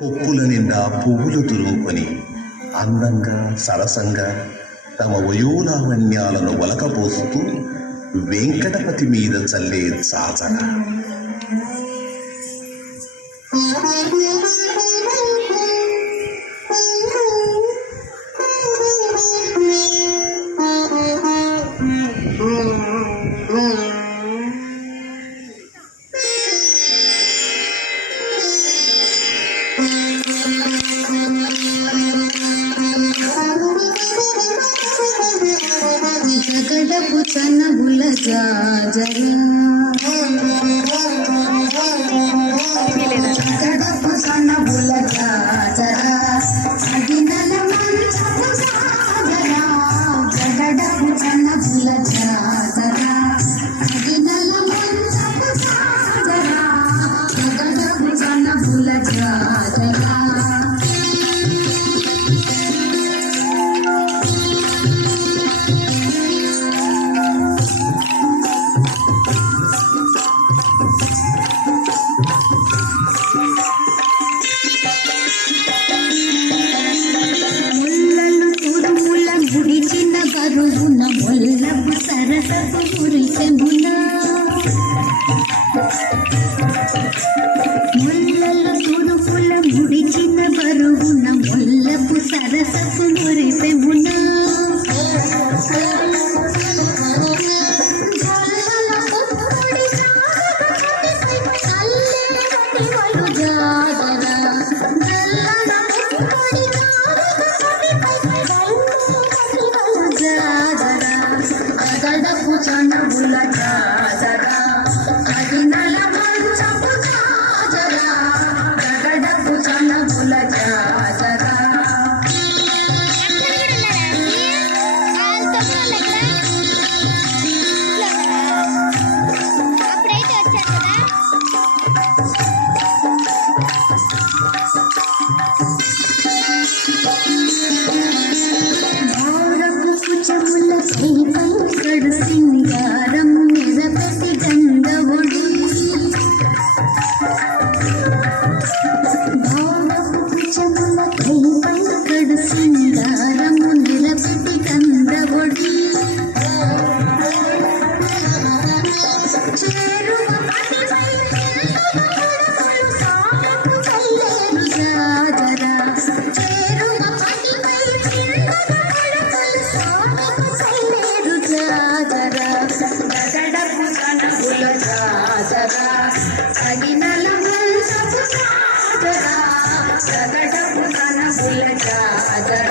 కొప్పుల నిండా పువ్వులు దులుపుకొని అందంగా సరసంగా తమ వయోలావణ్యాలను ఒలకపోస్తూ వెంకటపతి మీద చల్లే జాజర. జగడపు చనబుల జాజర జగడపు చనబుల జాజర అగినల మంచపు జాజర జగడపు చనబుల జాజర అగినల మంచపు జాజర జగడపు చనబుల జాజర. కరుగున మొల్లపు సరసపు కురిసెమున ముల్లల తుడుపుల ముడిచిన బరుగున మొల్లపు సరసపు కురిసెమున జగడపు చనబుల జాజర అగినల మంచపు జాజర జగడపు చనబుల జాజర. కడు సింగారము నిరపతి గంధవుడి భావపుచముల కైపై కడు సింగారము నిరపతి గంధవుడి చేరువ పతిపై సాగపు కల్లేరు జాజర చేరువ పతిపై జగడపు చనబుల జాజర అగినల మంచపు జాజర జగడపు చనబుల జాజర.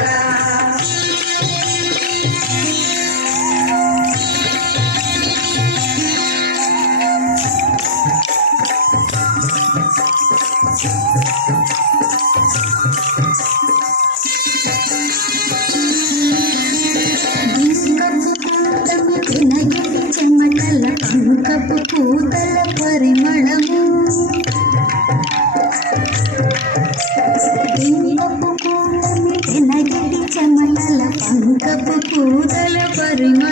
చెమటల పంకపు పూతల పరిమళము దింపపు కూటమి తినగిడి చెమటల పంకపు పూతల పరిమళము